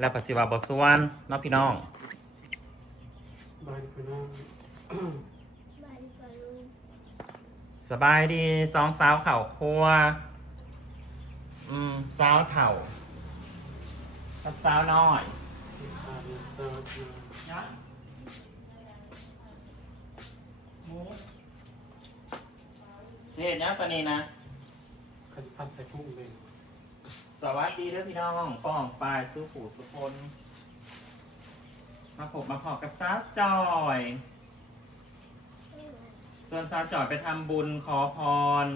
แล้วปัสสิวาบอส่วนน้องพี่น้องบ้านพี่น้องสบายดีสองสาวเข่าครัวสาวเถ่ากับสาวน้อยเสียเนี่ยตอนนี้นะเขาจะพัดใส่พุ่งเลย สวัสดีเด้อพี่น้องป้องปลายสู้ผู้สุคนมาพบมาพอกับสาวจอย ส่วนสาวจอยไปทำบุญขอพร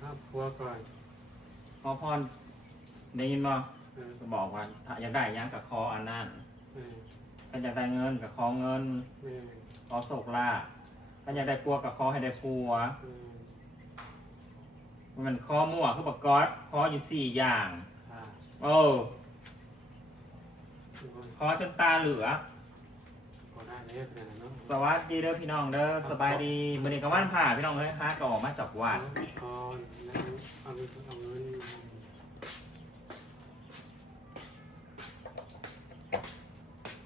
ห้ามพัวก่อนขอพรได้ยินบ่ก็บอกว่าถ้าอยากได้ยังกับขออันนั้นถ้าอยากได้เงินกับขอเงินขอโศกลาภถ้าอยากได้ปัวกับขอให้ได้ปัวมันขอมั่วคือบอกก๊อตขออยู่4 อย่างโอ้ขอจนตาเหลือสวัสดีเด้อพี่น้องเด้อสบายดีมื้อนี้ก็วันผ่าพี่น้องเฮ้ยฮะก็ออกมาจากวัด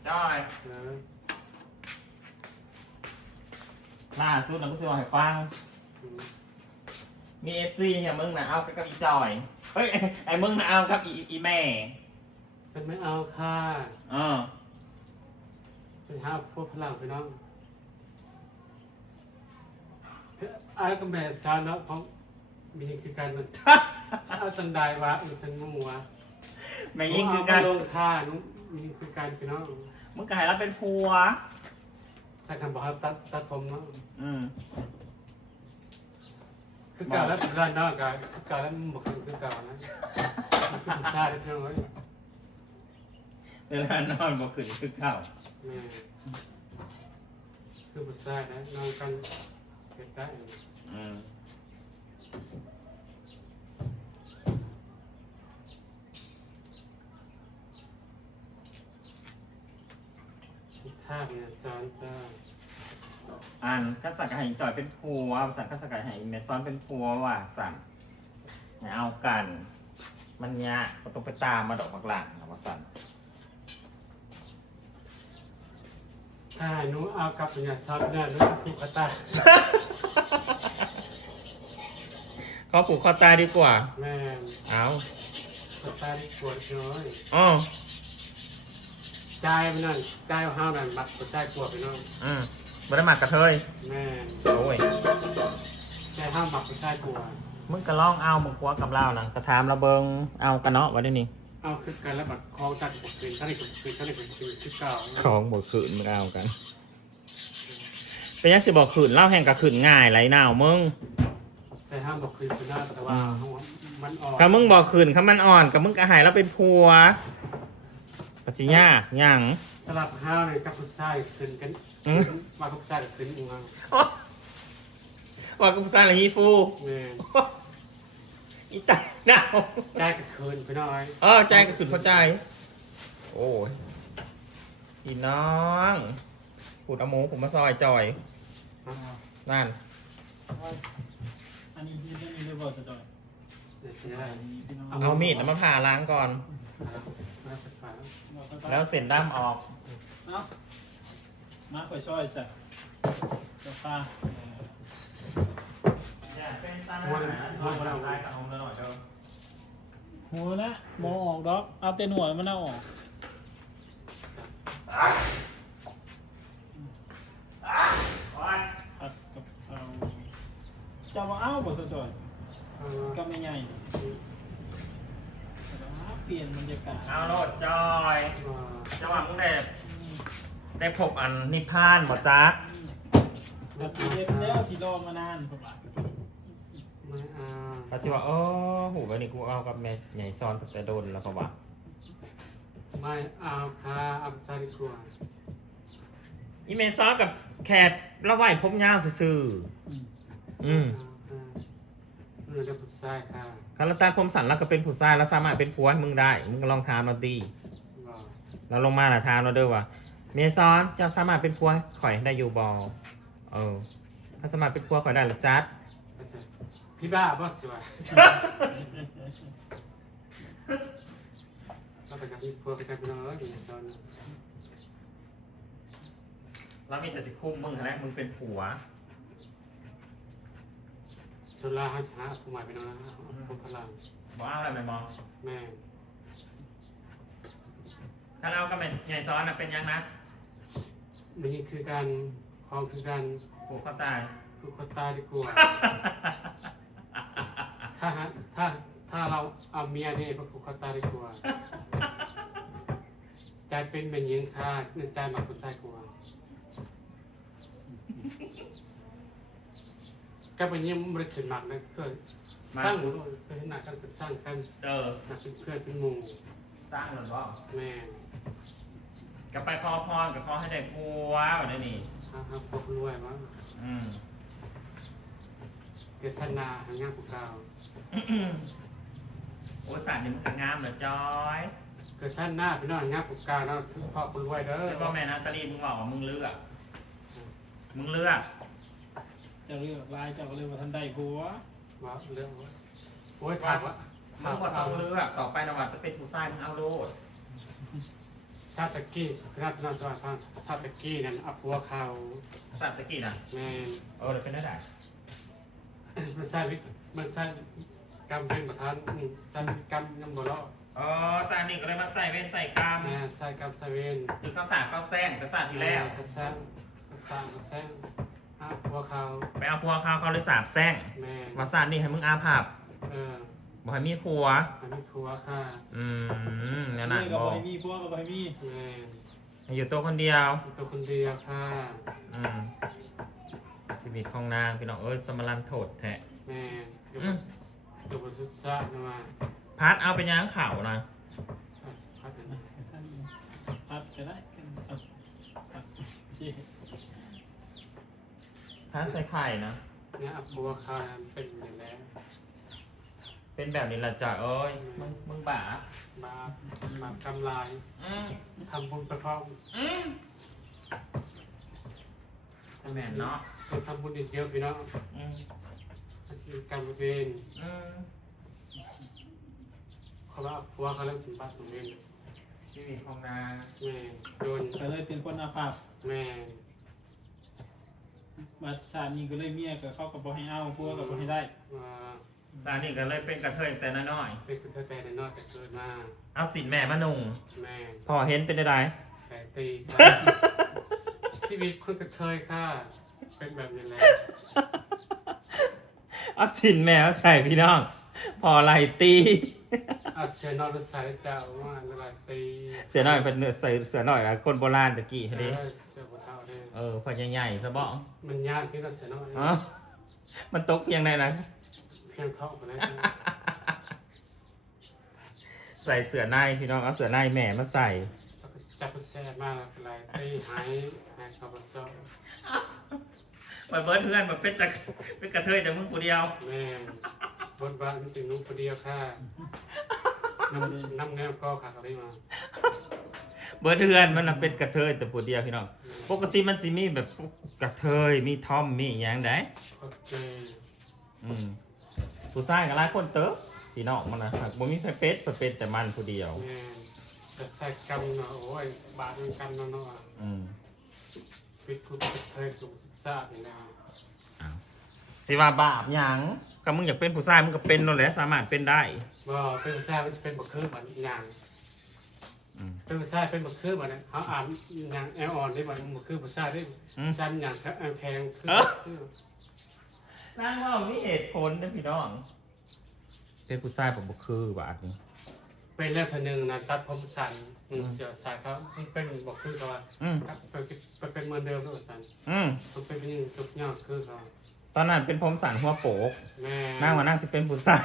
จ้อยล่าสุดเราก็ซื้อมาให้ฟังมีFCเนี่ยมึงน่ะเอากับอีจอยเฮ้ยไอ้มึงน่ะเอากับอีแม่ฉันไม่เอาค่ะฉันหาพวกพลังไปน้องไอ้ก็แม่ซาเนาะเพราะมีคือการมันเอาตันได้วะฉันงงวะแม่ยิ่งคือการลงท่านุมีคือการไปน้องมึงกลายแล้วเป็นผัวถ้าคำบอกตัดผมเนาะคือเก่าแล้วเป็นร้านนอกกันคือเก่าแล้วมันบอกคือเก่านะคือซาได้เพียงไว้เวลานอนบ่ขึ้นคือเก่าคือบุษรานะนอนกันเกิดได้ท่าเนี่ยซ้อนจ้าข้าสักดิ์ให้จอยเป็นผัวสั่งข้าสักดิ์ให้เมซ้อนเป็นผัวว่ะสั่งเอากันมันยากก็ต้องไปตามมาดอกผักหลังนะว่าสั่งถ้าหนูเอากลับเนี่ยซ้อนเนี่ยหนูผูกคอตายเขาผูกคอตายดีกว่าแม่เอาคอตายปวดน้อยอ๋อใจมันนั่นใจห้าวนั่นบัดใจปวดไปน้องบ่ได้หมักกระเทยแม่โอ้ยใจห้าวบัดใจปวดมึงก็ลองเอามึงกลัวกับเรานะกระทามระเบิงเอากันเนาะไว้ได้นี่เอาคือกันแล้วบัดคลองตัดบกคืนท่านอีกบกคืนท่านอีกบกคืนคือเก่าคลองบกคืนมึงเอากันเป็นยังสิบอกขืนเล่าแห่งกับขืนง่ายไรหนาวมึงแต่ห้ามบอกคืนคือหน้าแต่ว่ามันอ่อนถ้ามึงบอกขืนถ้ามันอ่อนกับมึงกระหายแล้วเป็นผัวปัจจิยาย่างสลับห้าวเลยกับผู้ชายคืนกันมากับผู้ชายคืนอุ้งอ่ะว่ากับผู้ชายอะไรฮีฟูอีตาหนาวใจกับคืนไปหน่อยใจกับขืนพอใจโอ้ยพี่น้องพูดเอาหมูผมมาซอยจอยนั่นอันนี้ที่ไม่มีเรื่องจะจอยเอามีดมาผ่าล้างก่อนแล้วเส้นด้ามออกมาไปช่วยสิจะฟ้าหัวละมองออกดอกเอาเต็นหัวมันเอาออกจะมาเอาบทสจอยก็ไม่ใหญ่เปลี่ยนบรรยากาศเอาโลดจอยจังหวะมึงได้พบอันนิพพานบ่จ๊ะแบบเด็กแล้วที่รอมานานประมาณปัจจุบันหูวันนี้กูเอากับแม่ใหญ่ซ้อนแต่โดนแล้วก็ว่าไม่เอาค่ะเอาซาดิกัวอีเมซ้อนกับแขกละไหวพบยาวซื่อนี่จะผู้ชายค่ะคาราตาคมสันแล้วก็เป็นผู้ชายแล้วสามารถเป็นผัวให้มึงได้มึงก็ลองถามเราดีเราลงมาหน่ะถามเราเด้อว่าเมซอนจะสามารถเป็นผัวข่อยได้อยู่บอถ้าสามารถเป็นผัวข่อยได้หรือจัดพี่บ้าบอสสวย แต่กับมีพวกกันเป็นน้อยอยู่ในโซน แล้วมีแต่สิคุ้มมึงนะมึงเป็นผัว ส่วนลาเขาหาผู้ใหม่เป็นน้อยพวกพลัง บอกเอาอะไรไปมอง แม่ ถ้าเราก็เป็นใหญ่ซ้อนนะเป็นยังนะ นี่คือการคลองคือการ ผูกคอตาย คือคนตายดีกว่าถ้าเราเอาเมียนี่เป็นคนตายดีกว่าใจเป็นเป็นยิงค่าในใจมาคนตายกว่าก็เป็นยิ่งบริสุทธิ์หนักนะก็สร้างเป็นหนักกันเป็นสร้างกัน เออ หนักเป็นเพื่อนเป็นหมู่ สร้างเหมือนว่า แม่ กับไปคอพรกับคอให้ได้ผัวแบบนี้นี่ หาพวกรวยมั้ง อืม เกษนาหางานพวกเรา โอ้ยสัตว์นี่มันก็งามเหรอจอย เกษนาเป็นน้องงานพวกเราเนาะซื้อพ่อคนรวยเด้อ แต่พ่อแม่นะตาลีมึงบอกว่ามึงเลือกมึงเลือก เจ้าเลือกลายเจ้าก็เลยว่าท่านได้ผัว ว่าเรื่องว่าโอ้ยถามว่า มึงบอกต้องเลือกต่อไปนะว่าจะเป็นผู้ชายมึงเอาโลด ซาตะกี้สักนัดนอนสวัสดิ์ซาตะกี้นั่นอับหัวเขา สัตว์ตะกี้น่ะ แม่ เออเดี๋ยวเป็นได้ไหน มันใส่มันใส่กำเป็นประธานใส่กำยังบ่รอ อ๋อซานี่ก็เลยมาใส่เว้นใส่กรรม ใส่กำใส่เวน คือข้าวสารข้าวแซงแต่สาดที่แล้ว กระแซงกระแซงอับหัวเขา ไปเอาผัวเขาเลยสาบแซง แม่ มาสาดนี่ให้มึงอาภัพ เออ บอกให้มีผัว อันนี้ผัวค่ะ นั่นน่ะ นี่ก็ บ บ่ อก ให้มีผัวก็บ่ให้มี แม่ ให้อยู่ตัวคนเดียว ตัวคนเดียวค่ะ ชีวิตของนางพี่น้องเอ้ยสมรันโถดแท้ แม่ตัวสุดซาเนาะ พัดเอาเป็นยังข่าวนะ พัด พัดก็ได้กันพัดสิ พัดใส่ไข่นะ เนี่ยอับหัวเขาเป็นอย่างแล้ว เป็นแบบนี้ละจ้ะเอ้ยมึงบ้า บาปกำลาย อืม ทำบุญประกอบ แม่นเนาะ เป็นทำบุญเยอะพี่น้อง อืม อาชีพการเวร อืม เขาว่าผัวเขาเรื่องสมบัติของเวร ชีวิตของนาง แม่โดน ก็เลยเป็นคนอาภัพ แม่ มาชาตินี้ก็เลยเมียก็เขาก็บ่ให้เอาผัวก็บ่ให้ได้ ว่า ตานี่ก็เลยเป็นกระเทยแต่น้อย เป็นคุณแต่ในนอกแต่เกิดมา ๆเอาสินแม่มานุ่ง แม่ พอเห็นเป็นได้ แต่ตีชีวิตคุณกระเทยค่ะ เป็นแบบนี้แหละ เอาสินแม่มาใส่พี่น้อง พอไหลตี อาเสียนอนรถสายเจ้าว่าเวลาตี เสือหน่อยเป็นใส่เสือหน่อยอะคนโบราณตะกี้ เอ เฮ้ย อเสียหัวเท้าเนี่ย พอใหญ่ๆซะบ้อง มันยากที่เราเสียน้อย อ๋อมันตกเพียงใดนะ เพียงเท่ากันเลย ใส่เสือในพี่น้องเอาเสือในแม่มาใส่ จับแซ่มากอะไรตีหายขอบเจ้า มาเบิร์ดเพื่อนมาเป็นจากเป็นกระเทยจากมึงกูเดียว แม่บนบ้านถึงนุ่งคนเดียวค่ะน้ำแนวก็ขาดอะไรมา เบิร์ดเพื่อนมันน่ะเป็นกระเทยแต่กูเดียวพี่น้องปกติมันสิมีแบบกระเทยมีทอมมีอย่างได โอเค ผู้ชายกับหลายคนเติบพี่น้องมันนะหากบ่มีไผเป็ดแต่มันผู้เดียว แม่จะใส่กำเนาะโอ้ยบาดมันกำเนาะ อืม ชีวิตคุณเคยถูกทราบอย่างนี้ อ้าวสิว่าบาปหยังก็มึงอยากเป็นผู้ชายมึงก็เป็นนั่นแหละสามารถเป็นได้ ว่าเป็นทราบมันจะเป็นบักคือเหมือนอย่าง อืม เป็นทราบเป็นบักคือเหมือนเขาอ่านอย่างแอลออนได้เหมือนบักคือบักทราบได้ซ้ำอย่างแข็งคือ นางว่ามีเหตุผลนะพี่น้อง เป็นผู้ชายผมบ่คือบาดนี้ เป็นแล้วทีนึงนะตัดผมสั้นเสียวสายเขาเป็นบักคือเขาว่า อืม เป็นเหมือนเดิมด้วยสั้น อืม มันเป็นยิ่งสุดยอดคือเขา ตอนนั้นเป็นผมสันหัวโปก แม่ นางว่านั่งสิเป็นผู้ชาย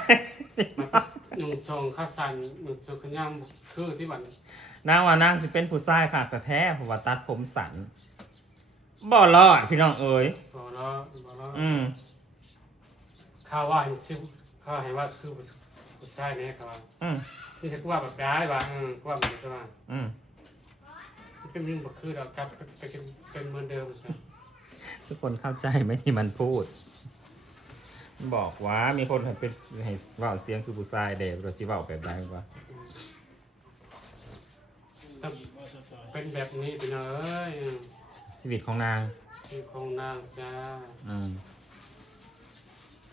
นุ่งทรงข้าสั้นนุ่งทรงขย่ำคือที่บัน นางว่านั่งสิเป็นผู้ชายค่ะแต่แท้เพราะว่าตัดผมสันบ่รอดพี่น้องเอ๋ย บอกแล้วบอกแล้ว อืม ข้าวว่าเห็นชื่อข้าวเห็นว่าคือผู้ชายเนี่ยครับว่า อืม นี่จะกว่าแบบย้ายว่ากว่าแบบนี้ใช่ไหม อืม เป็นยิ่งแบบคือเรากลับไปเป็นเหมือนเดิมใช่ ทุกคนเข้าใจไหมที่มันพูด บอกว่ามีคนให้เป็นให้เว่าเสียงคือผู้ชายเด็กเราสิเว่าแบบใดวะ ว่าซอย เป็นแบบนี้ไปเลย ชีวิตของนาง ที่ของนางจ้า อืม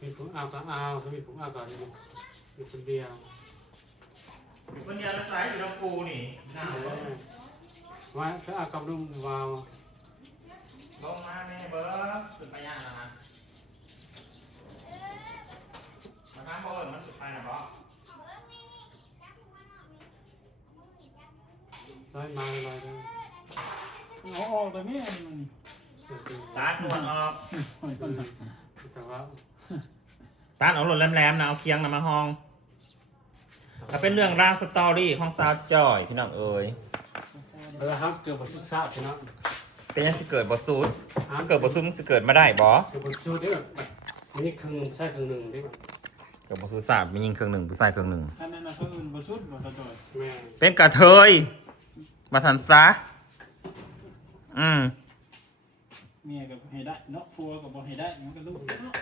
มีผมเอาก็เอาถ้ามีผมเอาก็อยู่คนเดียว อยู่คนเดียวแล้วสายอยู่น้ำปูนี่น่าเลย ว่าถ้าเอากับลุงวาว ลงมาแม่เบิร์ดขึ้นไปย่างแล้วนะมาทำเบิร์ดมันสุดไปนะบอส ร้อยมาเลยเลย เอาออกแต่ไม่อันนี้ ตาดนวลออก แต่ว่า ตาดเอาหล่นแหลมๆนะเอาเคียงนะมาห้องก็เป็นเรื่องราวสตอรี่ของสาวจอยพี่น้องเอ๋ย ครับเกิดบทสุดซาพี่น้อง เป็นยังสิเกิดบ่ซูดมันเกิดบ่ซูดมันสิเกิดมาได้บ่ เกิดบทสุดนี่แบบมันนี่ครึ่งหนึ่งใช่ครึ่งหนึ่งที่แบบ เกิดบ่ซูดสามมียิงเครื่องหนึ่งผู้ชายเครื่องหนึ่ง อันนั้นน่ะเพิ่นบ่สุดบ่ตะจอย แม่ เป็นกระเทยมาทันซะอืม เมียก็ให้ได้เนาะผัวก็บ่ให้ได้มันก็ลูกเนาะ